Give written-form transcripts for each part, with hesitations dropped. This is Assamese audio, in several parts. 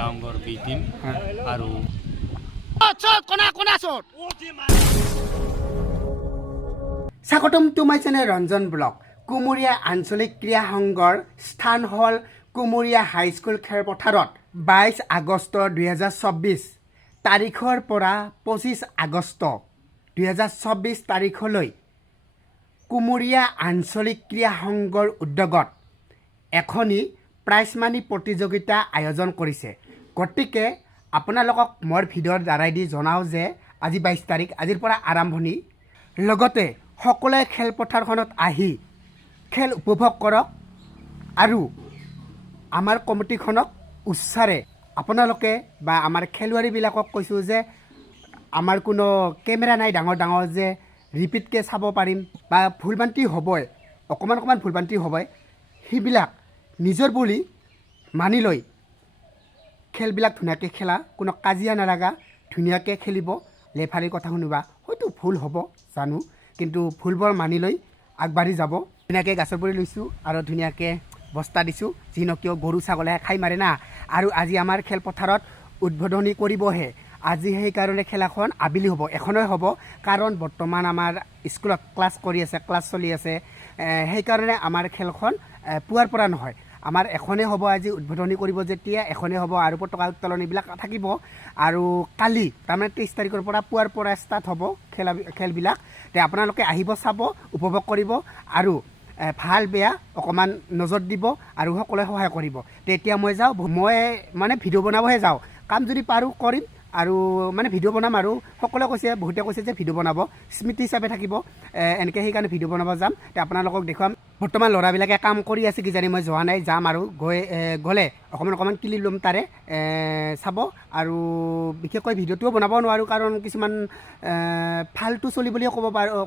ক্ৰীড়াংগৰ বি টিম আৰু স্বাগতম to my channel Ranjan vlog. কুমৰীয়া আঞ্চলিক ক্ৰীড়া সংঘৰ স্থান হ'ল কুমৰীয়া হাইস্কুল খেলপথাৰত 22 আগষ্ট 2024 তাৰিখৰ পৰা 25 আগষ্ট 2024 তাৰিখলৈ কুমৰীয়া আঞ্চলিক ক্ৰীড়া সংঘৰ উদ্যোগত এখনি প্ৰাইজ মানি প্ৰতিযোগিতা আয়োজন কৰিছে। গতিকে আপোনালোকক মোৰ ভিডিঅ'ৰ দ্বাৰাই দি জনাওঁ যে আজি 22 তাৰিখ, আজিৰ পৰা আৰম্ভণি। লগতে সকলোৱে খেলপথাৰখনত আহি খেল উপভোগ কৰক আৰু আমাৰ কমিটিখনক উৎসাৰে আপোনালোকে বা আমাৰ খেলুৱৈবিলাকক কৈছোঁ যে আমাৰ কোনো কেমেৰা নাই ডাঙৰ ডাঙৰ যে ৰিপিটকৈ চাব পাৰিম বা ভুলভ্ৰান্তি হ'বই, অকণমান ভুলভ্ৰান্তি হ'বই, সেইবিলাক নিজৰ বুলি মানি লৈ খেলবিলাক ধুনীয়াকৈ খেলা, কোনো কাজিয়া নালাগা, ধুনীয়াকৈ খেলিব। লেফাৰীৰ কথা শুনিবা, হয়তো ভুল হ'ব জানো, কিন্তু ভুলবোৰ মানি লৈ আগবাঢ়ি যাব। ধুনীয়াকৈ গাছৰ পৰি লৈছোঁ আৰু ধুনীয়াকৈ বস্তা দিছোঁ, যি নকিয় গৰু ছাগলীয়ে খাই মাৰে না। আৰু আজি আমাৰ খেলপথাৰত উদ্বোধনী কৰিবহে। আজি সেইকাৰণে খেলাখন আবেলি হ'ব, এখনেই হ'ব, কাৰণ বৰ্তমান আমাৰ স্কুলত ক্লাছ চলি আছে। সেইকাৰণে আমাৰ খেলখন পুৱাৰ পৰা নহয়, আমাৰ এখনেই হ'ব। আজি উদ্বোধনী কৰিব যেতিয়া এখনেই হ'ব আৰু পতাকা উত্তোলন এইবিলাক থাকিব। আৰু কালি তাৰমানে 23 তাৰিখৰ পৰা পুৱাৰ পৰা ষ্টাৰ্ট হ'ব খেলবিলাক। তে আপোনালোকে আহিব, চাব, উপভোগ কৰিব আৰু ভাল বেয়া অকণমান নজৰ দিব আৰু সকলোৱে সহায় কৰিব। তেতিয়া মই যাওঁ, মই মানে ভিডিঅ' বনাবহে যাওঁ, কাম যদি পাৰোঁ কৰিম আৰু মানে ভিডিঅ' বনাম। আৰু সকলোৱে কৈছে, বহুতে কৈছে যে ভিডিঅ' বনাব, স্মৃতি হিচাপে থাকিব এনেকৈ, সেইকাৰণে ভিডিঅ' বনাব যাম। আপোনালোকক দেখুৱাম। বৰ্তমান ল'ৰাবিলাকে কাম কৰি আছে কিজানি, মই যোৱা নাই, যাম আৰু গ'লে অকণমান ক্লিপ ল'ম তাৰে চাব। আৰু বিশেষকৈ ভিডিঅ'টোও বনাব নোৱাৰোঁ, কাৰণ কিছুমান ফাল্টু চলি বুলিয়ে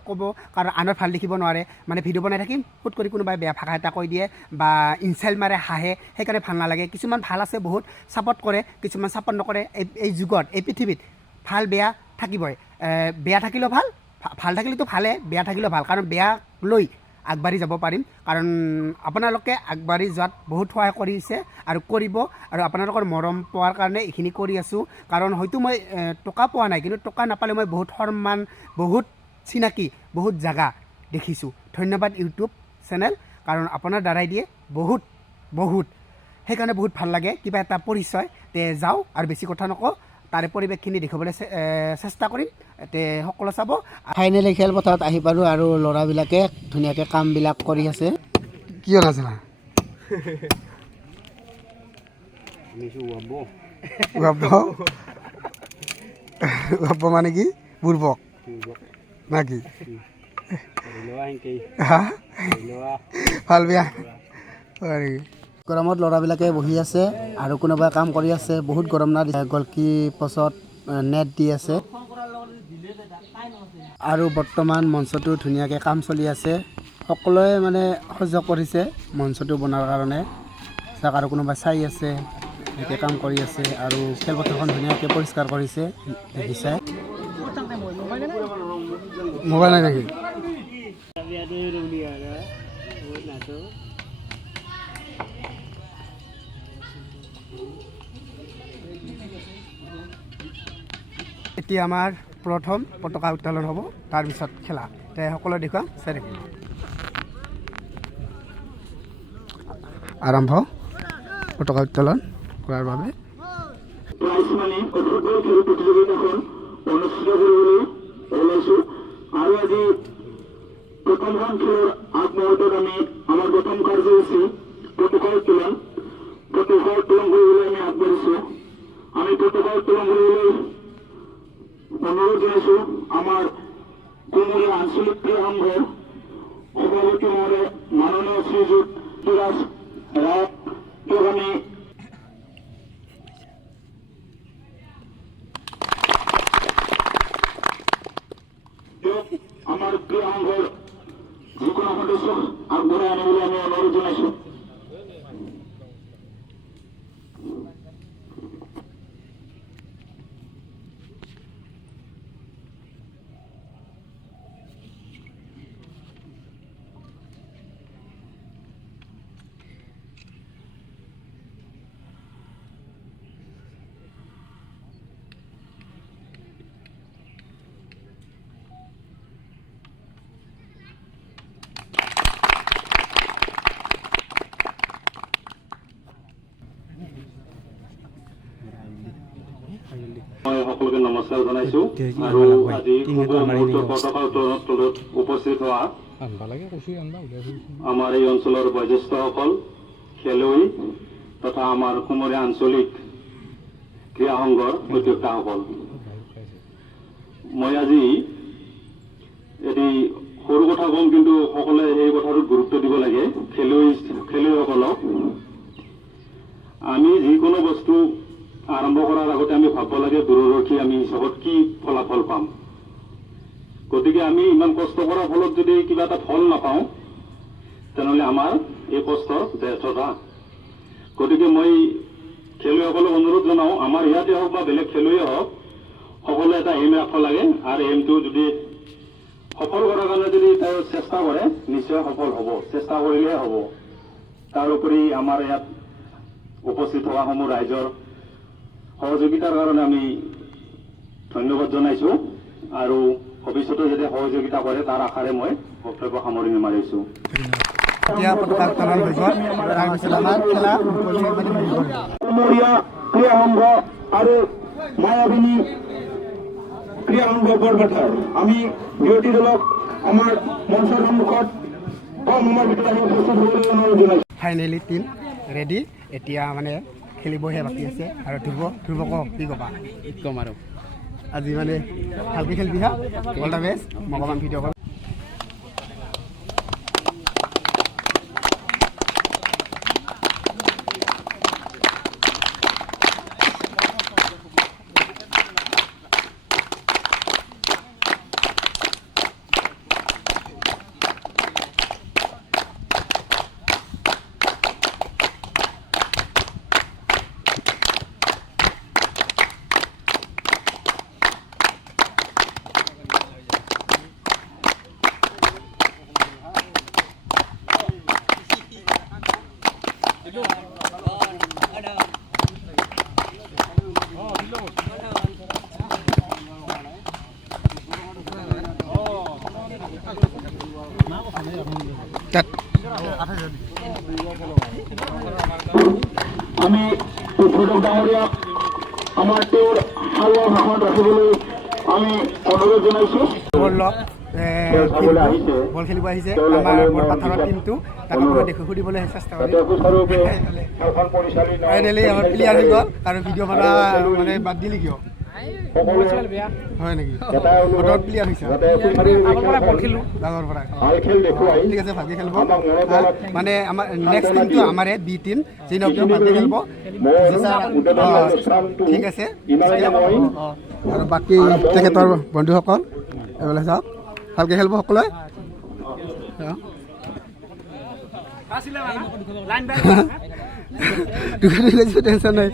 ক'ব কাৰণ আনৰ ভাল দেখিব নোৱাৰে। মানে ভিডিঅ' বনাই থাকিম, ফুট কৰি কোনোবাই বেয়া ভাষা এটা কৈ দিয়ে বা ইনচাল্ট মাৰে, হাঁহে, সেইকাৰণে ভাল নালাগে। কিছুমান ভাল আছে, বহুত ছাপৰ্ট কৰে, কিছুমান ছাপৰ্ট নকৰে। এই যুগত, এই পৃথিৱীত ভাল বেয়া থাকিবই। বেয়া থাকিলেও ভাল, ভাল থাকিলেতো ভালে, বেয়া থাকিলেও ভাল, কাৰণ বেয়া লৈ আগবাঢ়ি যাব পাৰিম। কাৰণ আপোনালোকে আগবাঢ়ি যোৱাত বহুত সহায় কৰিছে আৰু কৰিব, আৰু আপোনালোকৰ মৰম পোৱাৰ কাৰণে এইখিনি কৰি আছোঁ। কাৰণ হয়তো মই টকা পোৱা নাই, কিন্তু টকা নাপালে মই বহুত সন্মান, বহুত চিনাকি, বহুত জাগা দেখিছোঁ। ধন্যবাদ ইউটিউব চেনেল, কাৰণ আপোনাৰ দ্বাৰাই দিয়ে বহুত সেইকাৰণে বহুত ভাল লাগে, কিবা এটা পৰিচয়। তে যাওঁ আৰু বেছি কথা নকওঁ, তাৰে পৰিৱেশখিনি দেখাবলৈ চেষ্টা কৰিম। তে সকলো চাব। ফাইনেলি খেলপথাৰত আহি পালোঁ আৰু ল'ৰাবিলাকে ধুনীয়াকৈ কামবিলাক কৰি আছে। কি হ'ল আছে না ৱাব মানে কি বুৰ্বক নাকি? ভাল বেয়া গৰমত ল'ৰাবিলাকে বহি আছে আৰু কোনোবাই কাম কৰি আছে। বহুত গৰম না, গলকি পচত নেট দি আছে। আৰু বৰ্তমান মঞ্চটো ধুনীয়াকৈ কাম চলি আছে, সকলোৱে মানে সহযোগ কৰিছে মঞ্চটো বনোৱাৰ কাৰণে। চাওক, আৰু কোনোবাই চাই আছে, এনেকৈ কাম কৰি আছে। আৰু খেলপথাৰখন ধুনীয়াকৈ পৰিষ্কাৰ কৰিছে, দেখিছে। মোবাইল নাই নেকি? এতিয়া আমাৰ প্ৰথম পতাকা উত্তোলন হ'ব, তাৰপিছত খেলা। তে সকলোৱে দেখুৱাম, চাই থাকিম। আৰম্ভ পতাকা উত্তোলন কৰাৰ বাবে প্ৰাইজ মানি ফুটবল খেল প্ৰতিযোগিতাখন অনুষ্ঠিত কৰিবলৈ ওলাইছোঁ। আৰু আজি প্ৰথমখন খেলৰ আগমুহূৰ্তত আমি আমাৰ প্ৰথম কাৰ্যসূচী পতাকা উত্তোলন কৰিবলৈ আমি আগবাঢ়িছোঁ। আমি পতাকা উত্তোলন কৰিবলৈ অনুৰোধ জনাইছোঁ আমাৰ কুমৰীয়া আঞ্চলিক ক্ৰীড়া সংঘৰ সভাপতি মহোদয় মাননীয় শ্ৰীযুত তুৰাজ ৰায়, তেওঁক আমি আমাৰ ক্ৰীড়া সংঘৰ যিকোনো সদস্যক আগবঢ়াই আনিবলৈ আমি অনুৰোধ জনাইছোঁ। নমস্কাৰ জনাইছোঁ আৰু আজি শুভ মুহূৰ্তৰ পতাকা উত্তোলনৰ তলত উপস্থিত হোৱা আমাৰ এই অঞ্চলৰ বয়োজ্যেষ্ঠসকল খেলুৱৈ তথা আমাৰ কুমৰীয়া আঞ্চলিক ক্ৰীড়া সংঘৰ উদ্যোক্তাসকল মই আজি এটি সৰু কথা কম কিন্তু সকলোৱে এই কথাটোত গুৰুত্ব দিব লাগে খেলুৱৈসকলক আমি যিকোনো বস্তু আৰম্ভ কৰাৰ আগতে আমি ভাবিব লাগে দূৰদৰ্শী আমি হিচাপত কি ফলাফল পাম গতিকে আমি ইমান কষ্ট কৰাৰ ফলত যদি কিবা এটা ফল নাপাওঁ তেনেহ'লে আমাৰ এই কষ্টৰ ব্যৰ্থতা গতিকে মই খেলুৱৈসকলক অনুৰোধ জনাওঁ আমাৰ ইয়াতে হওক বা বেলেগ খেলুৱৈয়ে হওক সকলোৱে এটা এম ৰাখিব লাগে আৰু এমটো যদি সফল কৰাৰ কাৰণে যদি তেওঁ চেষ্টা কৰে নিশ্চয় সফল হ'ব চেষ্টা কৰিলেহে হ'ব তাৰোপৰি আমাৰ ইয়াত উপস্থিত হোৱা সমূহ ৰাইজৰ সহযোগিতাৰ কাৰণে আমি ধন্যবাদ জনাইছোঁ আৰু ভৱিষ্যতে যাতে সহযোগিতা কৰে তাৰ আশাৰে মই বক্তব্য সামৰণি মাৰিছোঁ কুমৰীয়া ক্ৰীড়া সংঘ আৰু মায়াবিনী ক্ৰীড়া সংঘ বৰপথাৰ আমি বিৰোধী দলক আমাৰ মঞ্চৰ সন্মুখত কম সময়ৰ ভিতৰত আমি উপস্থিত হ'বলৈ অনুৰোধ জনাইছোঁ ফাইনেলি টিম ৰেডি এতিয়া মানে খেলিবহে বাকী আছে আৰু ধ্ৰুৱ কওক কি ক'বা কম আৰু আজি মানে ভালকৈ খেলিবি হা অল দ্য বেষ্ট মই অকণমান ভিডিঅ' কৰোঁ আমি উদ্বোধক ডাঙৰীয়াক আমাৰ তেওঁৰ সালৰ ভাষণ ৰাখিবলৈ আমি অনুৰোধ জনাইছোঁ বল খেলিব আহিছে আমাৰ বৰপথাৰৰ টিমটো তাকো সুধিবলৈ চেষ্টা কৰিম ফাইনেলি আমাৰ প্লেয়াৰ হৈ গ'ল আৰু ভিডিঅ' বনোৱা মানে বাদ দিলি কিয় হয় নেকি বৰ্তমান প্লেয়াৰ হৈছে ডাঙৰ পৰা ঠিক আছে ভালকৈ খেলিব মানে আমাৰ নেক্সট টিমটো আমাৰে বি টিম যি নকওঁ ভালকৈ খেলিব ঠিক আছে আৰু বাকী তেখেতৰ বন্ধুসকল এইবিলাক চাওক ভালকৈ খেলিব সকলোৱে টেনশ্যন নাই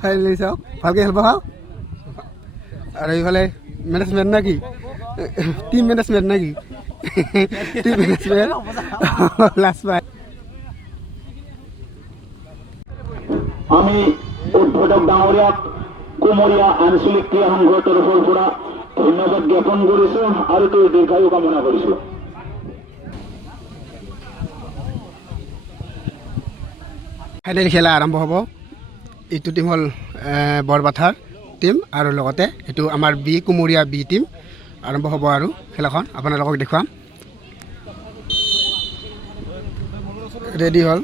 ফাইনেলি চাওক ভালকৈ খেলিব হা আৰু এইফালে মেনেজমেণ্ট নে কি টিম মেনেজমেণ্ট নে কি টিম মেনেজমেণ্ট লাষ্ট পাই আমি উদ্বোধক ডাঙৰীয়াক কুমৰীয়া আঞ্চলিক ক্ৰীড়া সংঘৰ তৰফৰ পৰা ধন্যবাদ জ্ঞাপন কৰিছোঁ আৰু তেওঁৰ দীৰ্ঘায়ু কামনা কৰিছোঁ ফাইনেল খেলা আৰম্ভ হ'ব এইটো টিম হ'ল বৰপথাৰ টিম আৰু লগতে এইটো আমাৰ কুমৰীয়া বি টিম আৰম্ভ হ'ব আৰু খেলাখন আপোনালোকক দেখুৱাম ৰেডি হ'ল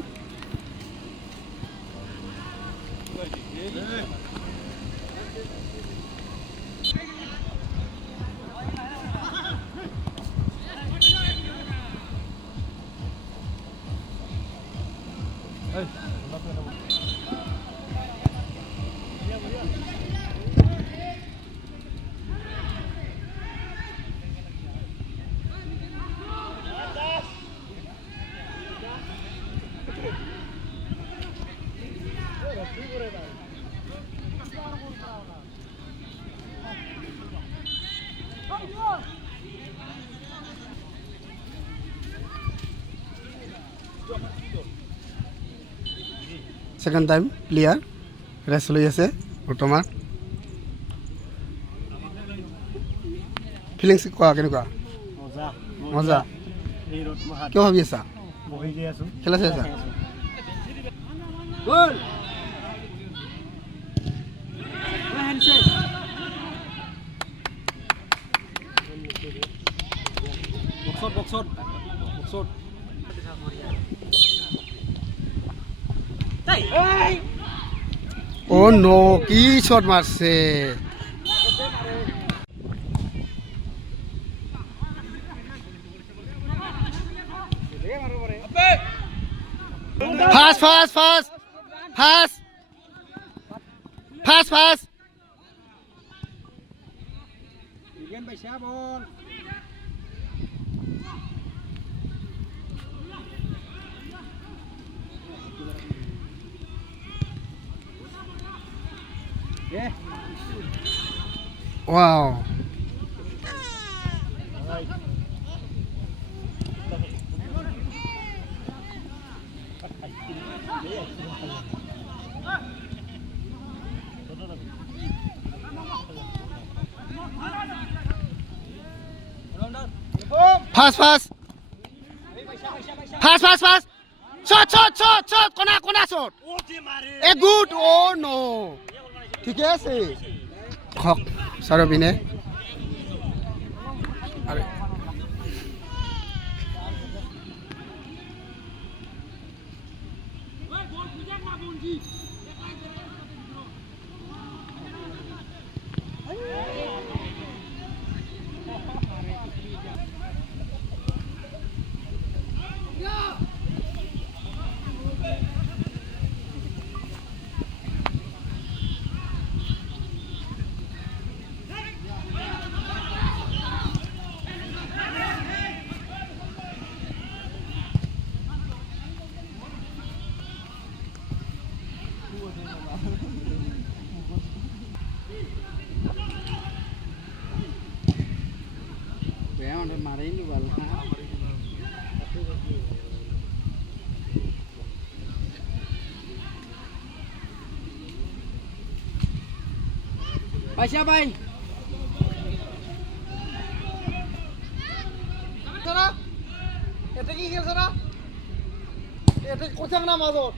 সেকেন্ড টাইম প্লেয়াৰ ৰেষ্ট লৈ আছে বৰ্তমান ফিলিংছ কোৱা কেনেকুৱা মজা কিয় ভাবি আছা খেলা চাই আছা ও নো কি শট মারছে fast fast fast fast fast fast Wow. Pass, pass. Pass, pass, pass. Shot, shot, shot, shot. Kona shot. A good. Oh no. ঠিক আছে খক সরবিনে আরে Pasya bay. Sana. Eta ki khel sana. Eta kochang na mazot.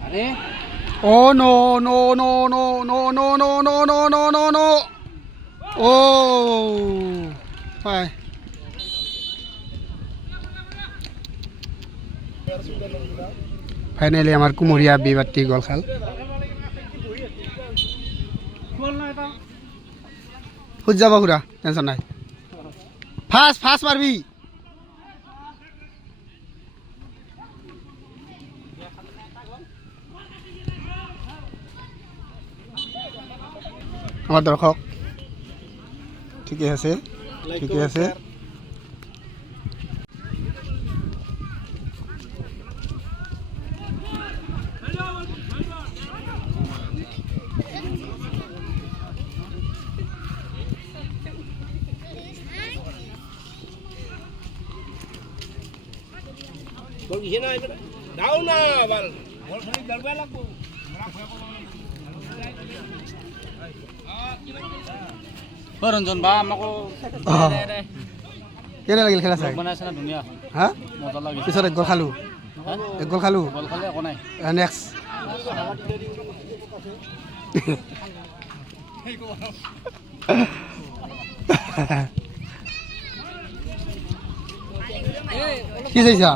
Are? Oh no no no no no no no no no no no no. Oh. Bye. Finally আমার কুমুরিয়া বিবাদটি গোল খাল খুঁজ যাব ঘুরা টেনশন নাই ফাস্ট ফাস্ট মারবি আমার দর্শক ঠিকই আছে ঠিকই আছে ৰঞ্জন বা আমাকো কেনে লাগিল খেলা চাই বনাইছে না ধুনীয়া হা মজা লাগিছে পিছত এক গোল খালো বল খালে একো নাই নেক্সট কি চাইছা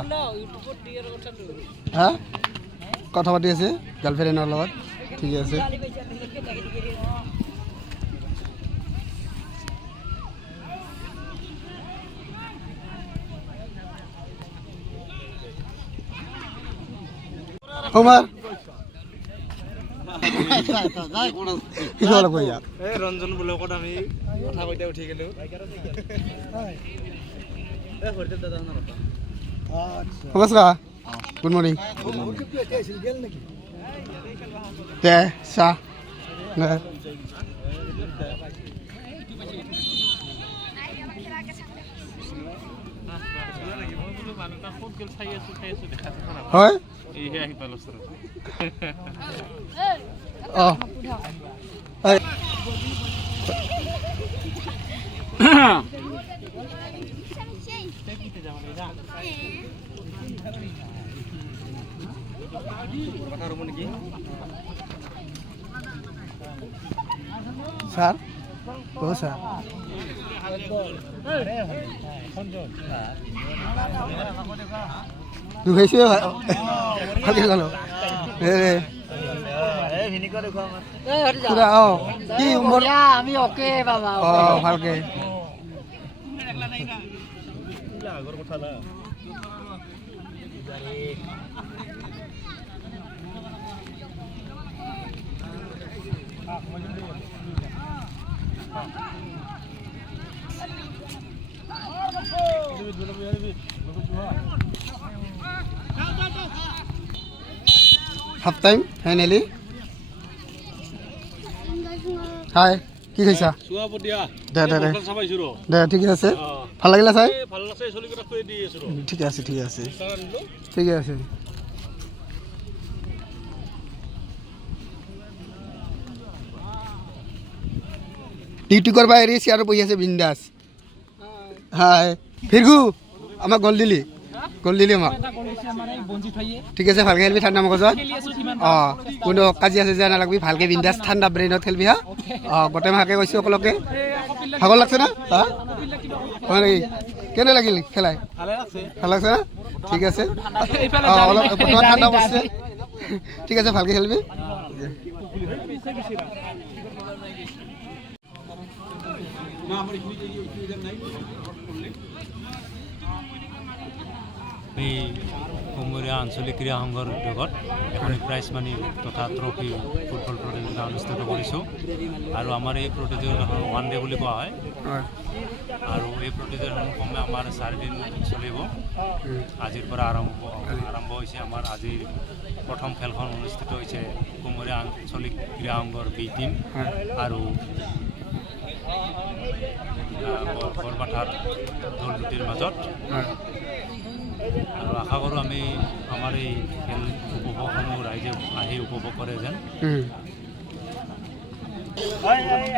হা কথা পাতি আছে গাৰ্লফ্ৰেণ্ডৰ লগত ঠিকে আছে Omar. কি হল কইয়া এই ৰঞ্জন ব্লকত আমি কথা কইতে উঠি গেলো এ হৰদেৱ দাদা না কথা আচ্ছা নমস্কাৰ গুড মৰ্নিং তে সা না হয় এইহে আহি পালো সৰ অ এই কথা ৰ'ব নেকি স্যাৰ ও স্যাৰ দুখাইছে ভালকে গেল পুৰা ও কি আমি ওকে বাবা ও ভালকে আগৰ কথা না হাফ টাইম ফাইনেলি হাই কি কৈছা চোৱা পতিয়া দে দে দে চাবাইছো ৰ দে ঠিকে আছে ভাল লাগিলে চাই ভাল লাগছে চলিকেইটা কৈ দি আছো ৰ ঠিকে আছে ঠিকে আছে ডিউটি করবা এরি চেয়ার বহি আছে বিন্দাস হাই ফিরগু আমাক গল দিলি আমাক ঠিক আছে ভালকে খেলবি ঠাণ্ডা মগজত কোনো কাজিয়া চাজিয়া নালাগবি ভালকে বিন্দাস ঠাণ্ডা ব্ৰেইনত খেলবি হা গোটেই মাকে কৈছো সকলোকে ভাগৰ লাগছে না হয় নেকি কেনে লাগিল খেলাই ভাল লাগছে না ঠিক আছে অলপ বৰ্তমান ঠাণ্ডা পৰিছে ঠিক আছে ভালকে খেলবি আমি কুমৰীয়া আঞ্চলিক ক্ৰীড়া সংঘৰ উদ্যোগত এখন প্ৰাইজ মানি তথা ট্ৰফি ফুটবল প্ৰতিযোগিতা অনুষ্ঠিত কৰিছোঁ আৰু আমাৰ এই প্ৰতিযোগিতাখন ওৱান ডে বুলি কোৱা হয় আৰু এই প্ৰতিযোগিতাখন কমে আমাৰ 4 দিন চলিব আজিৰ পৰা আৰম্ভ হৈছে আমাৰ আজিৰ প্ৰথম খেলখন অনুষ্ঠিত হৈছে কুমৰীয়া আঞ্চলিক ক্ৰীড়া সংঘৰ বি টিম আৰু বৰপাঠাৰ দল দুটিৰ মাজত আৰু আশা কৰোঁ আমি আমাৰ এই খেল উপভোগসমূহ ৰাইজে আহি উপভোগ কৰে যেন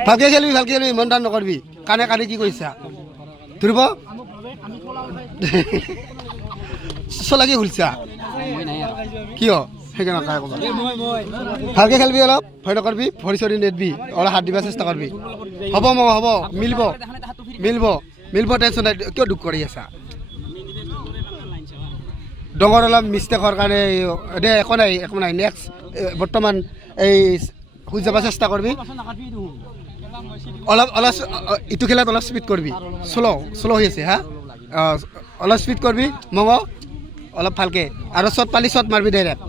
ভালকে খেলবি মন টান নকৰবি কাণে কি কৈছা ধৰিব চলাকি ঘূৰিছা কিয় সেইকাৰণে কাই ক'বা ভালকে খেলবি অলপ ভয় নকৰবি ভৰি চৰি নেদবি অলপ হাত দিবা চেষ্টা কৰবি হ'ব হ'ব মিলিব টেনশ্যন নাই কিয় দুখ কৰি আছা ডঙৰ অলপ মিষ্টেকৰ কাৰণে দে একো নাই নেক্সট বৰ্তমান এই শুই যাব চেষ্টা কৰবি অলপ ইটো খেলত অলপ স্পীড কৰবি শ্ল' হৈ আছে হা অলপ স্পীড কৰবি অলপ ভালকে আৰু শ্বট পালি শ্বট মাৰবি ডাইৰেক্ট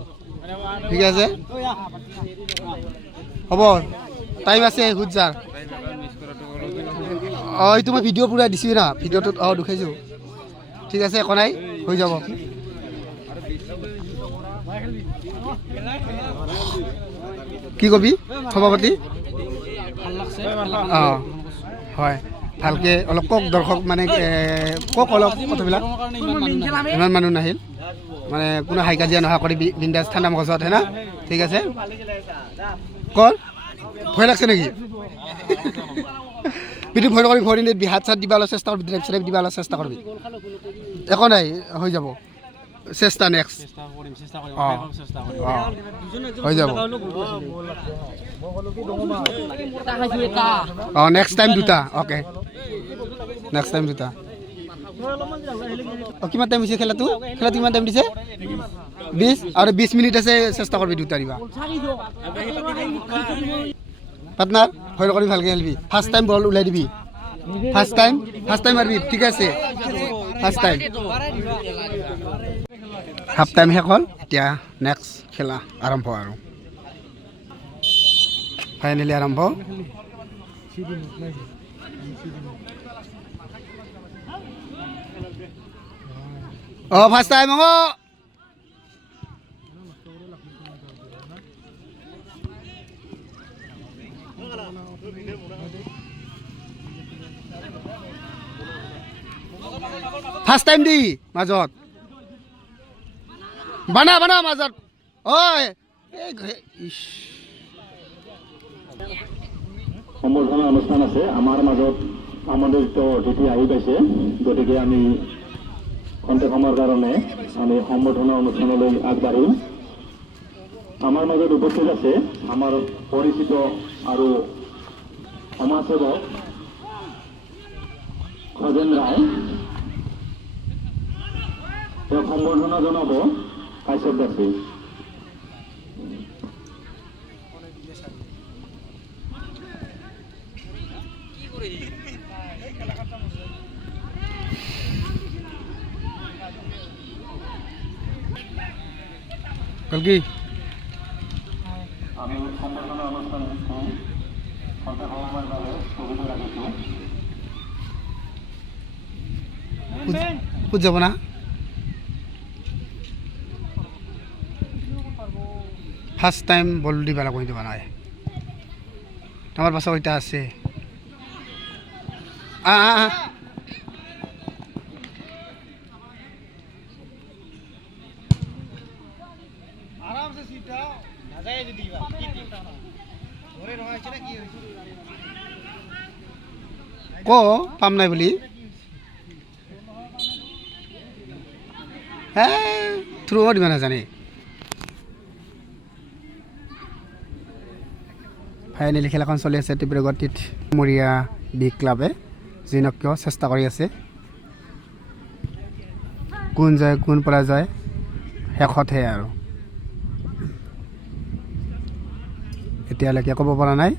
ঠিক আছে হ'ব টাইম আছে হুজাৰ এইটো মই ভিডিঅ' পুৰা দিছোঁ না ভিডিঅ'টোত দুখাইছোঁ ঠিক আছে একো নাই হৈ যাব কি কবি সভাপতি হয় ভালকে অলপ কওক দৰ্শক মানে কওক অলপ কথাবিলাক ইমান মানুহ নাহিল মানে কোনো হাই কাজিয়া নোহোৱা কৰি বিন্দাছ ঠাণ্ডা মগজত হে না ঠিক আছে কল ভয় লাগছে নেকি বিধি ভয় নকৰি ভৰি নেট হাত চাত দিবা অলপ চেষ্টা কৰবি ড্ৰাইভ চাইভ দিবা অলপ চেষ্টা কৰবি একো নাই হৈ যাব চেষ্টা নেক্সট হৈ যাব নেক্সট টাইম দুটা অ'কে নেক্সট টাইম দুটা কিমান টাইম হৈছে খেলাটো কিমান টাইম দিছে 20 আৰু 20 মিনিট আছে চেষ্টা কৰবি দুটা দিবা পাৰ্টনাৰ ভয় নকৰি ভালকে খেলবি ফাৰ্ষ্ট টাইম বল ওলাই দিবি ফাৰ্ষ্ট টাইম মাৰবি ঠিক আছে ফাৰ্ষ্ট টাইম হাফ টাইম শেষ হ'ল এতিয়া নেক্সট খেলা আৰম্ভ আৰু ফাইনেলি আৰম্ভ ফাৰ্ষ্ট টাইম ফাৰ্ষ্ট টাইম দি মাজত বানা মাজত সম্বৰ্ধনা অনুষ্ঠান আছে আমাৰ মাজত আমন্ত্ৰিত অতিথি আহি পাইছে গতিকে আমি খন্তেক সময়ৰ কাৰণে আমি সম্বৰ্ধনা অনুষ্ঠানলৈ আগবাঢ়িম আমাৰ মাজত উপস্থিত আছে আমাৰ পৰিচিত আৰু সমাজসেৱক খগেন ৰায়। তেওঁক সম্বৰ্ধনা জনাব কাশ্যপ দাসে। কলকি আমি সম্বৰ্ধনা অনুষ্ঠান সন্তান সময় বাবে স্থগিত ৰাখিছোঁ। ক'ত যাব না ফাৰ্ষ্ট টাইম বল দিব লাগি দিব নাই আমাৰ পাছত এতিয়া আছে আরামসে সিটাও না যায় যদি দিবা কি টিমটা না ধরে রয়েছে না কি হইছে ক পাম নাই বুলি হে থ্ৰু দিব নাজানে ফাইনেলি খেলাখন চলি আছে ত্ৰিপুৰাগড় কুমৰীয়া বি ক্লাবে যিনক কিয় চেষ্টা কৰি আছে কোন যায় কোন পৰা যায় শেষতহে আৰু এতিয়ালৈকে ক'ব পৰা নাই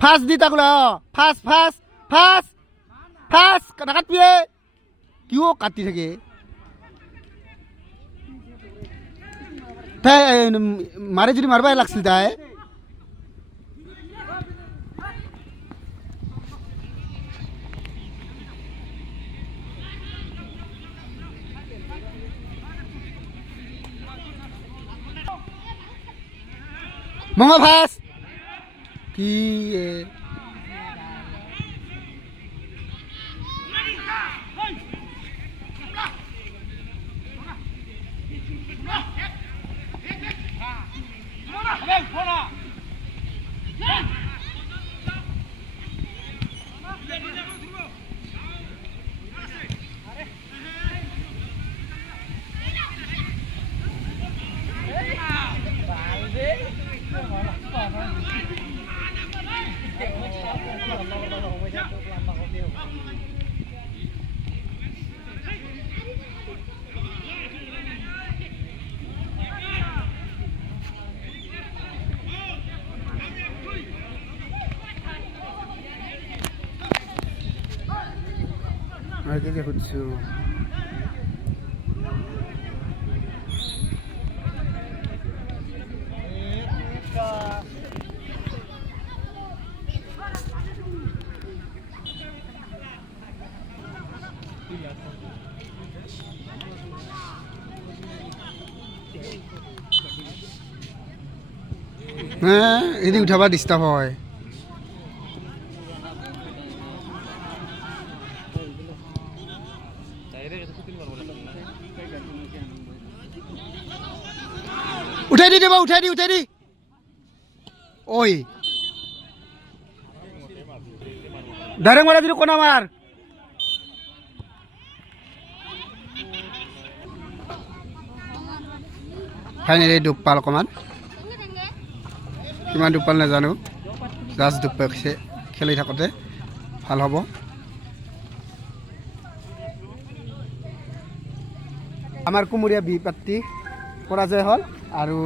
ফাৰ্ষ্ট দি তাক ফাৰ্ষ্ট নাকাটিয়ে কিয় কাটি থাকে তাই মাৰে যদি মাৰিবই লাগছিল তাই মঙা ভাস কি Ay, qué jutsu. Ini udah disturb hoy. উঠাই দি দেবা উঠাই দি ওই ডাইরেক্ট মারা দিল কোন আমার ফাইনালি দুখ পাল অকণমান কিমান দুখ পাল নাজানো জাষ্ট দুখ পাইছে খেলি থাকোঁতে ভাল হ'ব আমাৰ কুমৰীয়া বি পাৰ্টি পৰাজয় হ'ল আৰু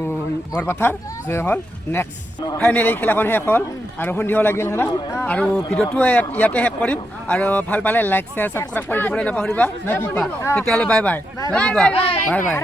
বৰপাথাৰ জয় হ'ল নেক্সট ফাইনেলি খেলাখন শেষ হ'ল আৰু সন্ধিয়া লাগিল হেনা আৰু ভিডিঅ'টো ইয়াতে শেষ কৰিম আৰু ভাল পালে লাইক শ্বেয়াৰ ছাবস্ক্ৰাইব কৰি দিবলৈ নাপাহৰিবা তেতিয়াহ'লে বাই বাই বাই বাই